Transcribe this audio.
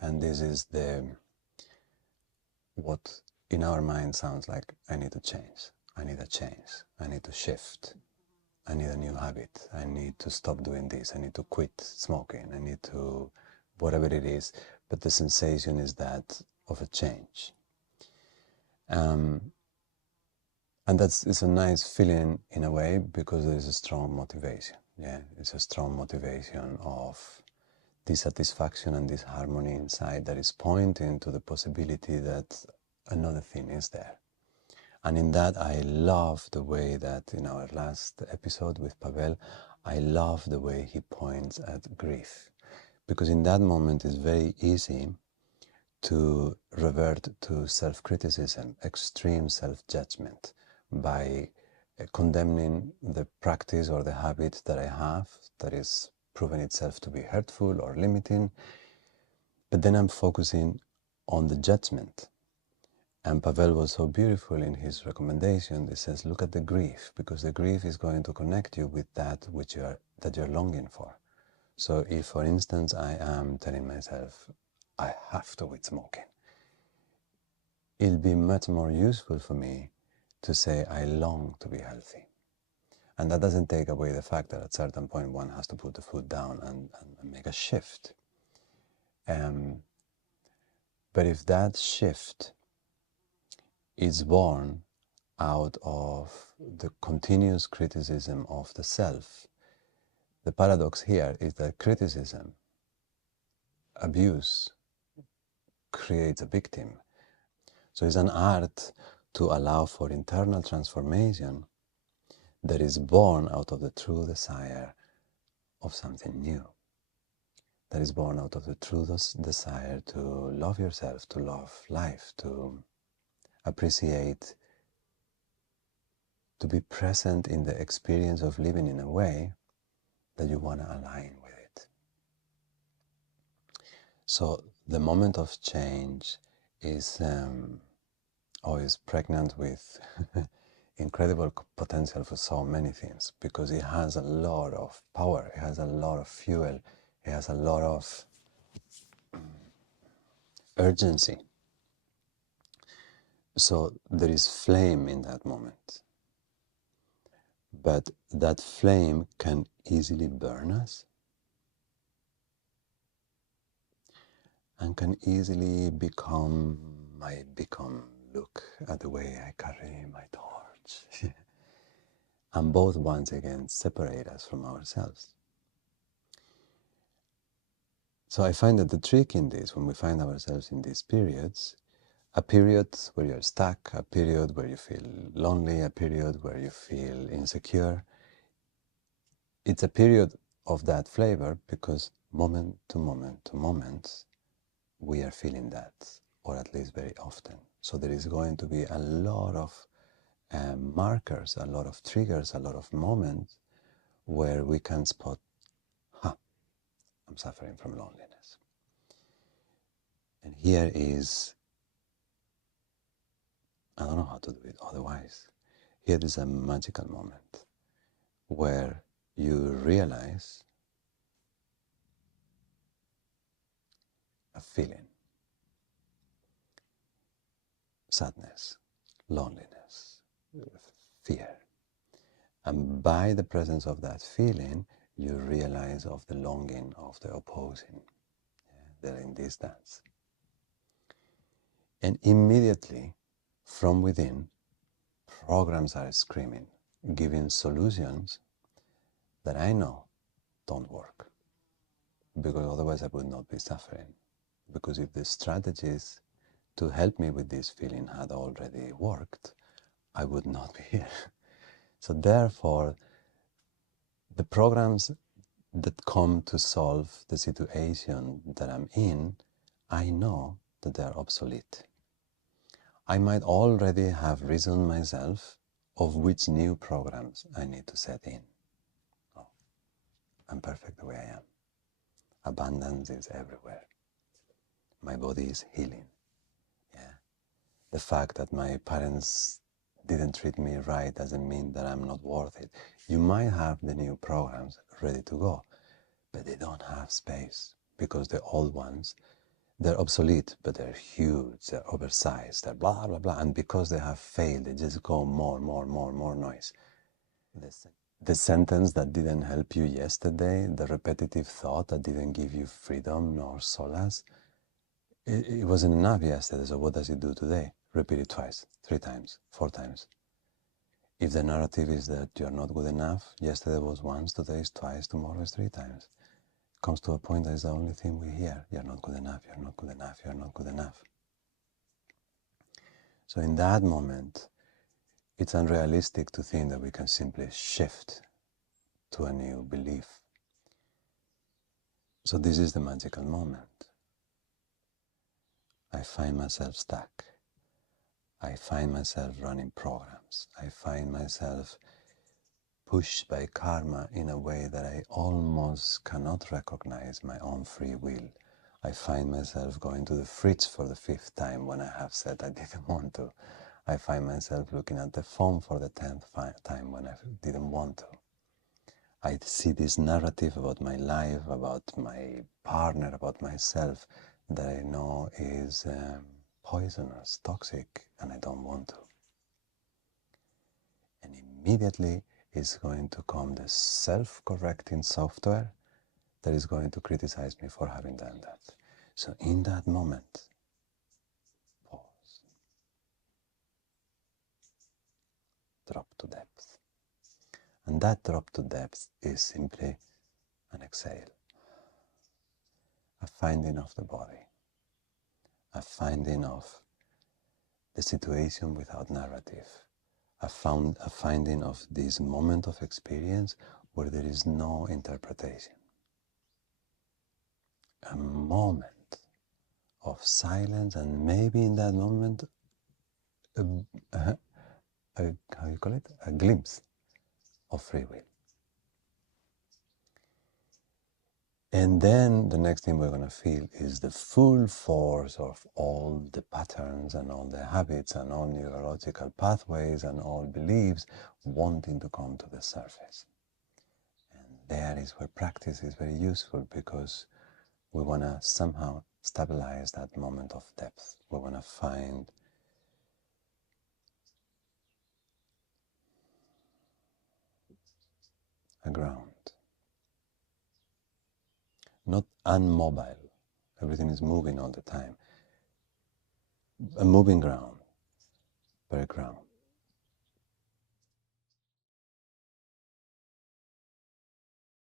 And this is what in our mind sounds like, I need to change, I need a change, I need to shift, I need a new habit, I need to stop doing this, I need to quit smoking, I need to, whatever it is, but the sensation is that of a change. And it's a nice feeling in a way, because there is a strong motivation. Yeah, it's a strong motivation of dissatisfaction and disharmony inside that is pointing to the possibility that another thing is there. And in that, I love the way that in our last episode with Pavel, I love the way he points at grief. Because in that moment, it's very easy to revert to self-criticism, extreme self-judgment, by condemning the practice or the habit that I have that is proven itself to be hurtful or limiting. But then I'm focusing on the judgment. And Pavel was so beautiful in his recommendation. He says, look at the grief, because the grief is going to connect you with that that you're longing for. So if, for instance, I am telling myself, I have to quit smoking, it'll be much more useful for me to say, I long to be healthy. And that doesn't take away the fact that at a certain point one has to put the foot down and make a shift. But if that shift is born out of the continuous criticism of the self, the paradox here is that criticism, abuse, creates a victim. So it's an art to allow for internal transformation that is born out of the true desire of something new. That is born out of the true desire to love yourself, to love life, to appreciate, to be present in the experience of living in a way that you want to align with it. So the moment of change is always pregnant with incredible potential for so many things, because it has a lot of power, it has a lot of fuel, it has a lot of urgency. So there is flame in that moment. But that flame can easily burn us and can easily look at the way I carry my torch. And both once again separate us from ourselves. So I find that the trick in this, when we find ourselves in these periods, a period where you're stuck, a period where you feel lonely, a period where you feel insecure, it's a period of that flavor, because moment to moment to moment, we are feeling that, or at least very often. So there is going to be a lot of markers, a lot of triggers, a lot of moments where we can spot, I'm suffering from loneliness. And here is, I don't know how to do it otherwise. Here is a magical moment where you realize a feeling, sadness, loneliness, fear. And by the presence of that feeling, you realize of the longing of the opposing. They're in this dance. And immediately, from within, programs are screaming, giving solutions that I know don't work. Because otherwise I would not be suffering. Because if the strategies to help me with this feeling had already worked, I would not be here. So therefore, the programs that come to solve the situation that I'm in, I know that they're obsolete. I might already have reasoned myself of which new programs I need to set in. Oh, I'm perfect the way I am. Abundance is everywhere. My body is healing. Yeah. The fact that my parents didn't treat me right doesn't mean that I'm not worth it. You might have the new programs ready to go, but they don't have space, because the old ones, They're obsolete, but they're huge, they're oversized, they're blah, blah, blah. And because they have failed, they just go more noise. The sentence that didn't help you yesterday, the repetitive thought that didn't give you freedom nor solace, it wasn't enough yesterday, so what does it do today? Repeat it twice, 3 times, 4 times. If the narrative is that you're not good enough, yesterday was once, today is twice, tomorrow is 3 times. It comes to a point that is the only thing we hear. You're not good enough, you're not good enough, you're not good enough. So in that moment, it's unrealistic to think that we can simply shift to a new belief. So this is the magical moment. I find myself stuck. I find myself running programs. I find myself pushed by karma in a way that I almost cannot recognize my own free will. I find myself going to the fridge for the 5th time when I have said I didn't want to. I find myself looking at the phone for the 10th time when I didn't want to. I see this narrative about my life, about my partner, about myself, that I know is poisonous, toxic, and I don't want to. And immediately is going to come the self-correcting software that is going to criticize me for having done that. So in that moment, pause, drop to depth. And that drop to depth is simply an exhale, a finding of the body, a finding of the situation without narrative, a finding of this moment of experience where there is no interpretation, a moment of silence, and maybe in that moment, how you call it? A glimpse of free will. And then the next thing we're going to feel is the full force of all the patterns and all the habits and all neurological pathways and all beliefs wanting to come to the surface. And there is where practice is very useful, because we want to somehow stabilize that moment of depth. We want to find a ground. Not unmobile. Everything is moving all the time. A moving ground, but a ground.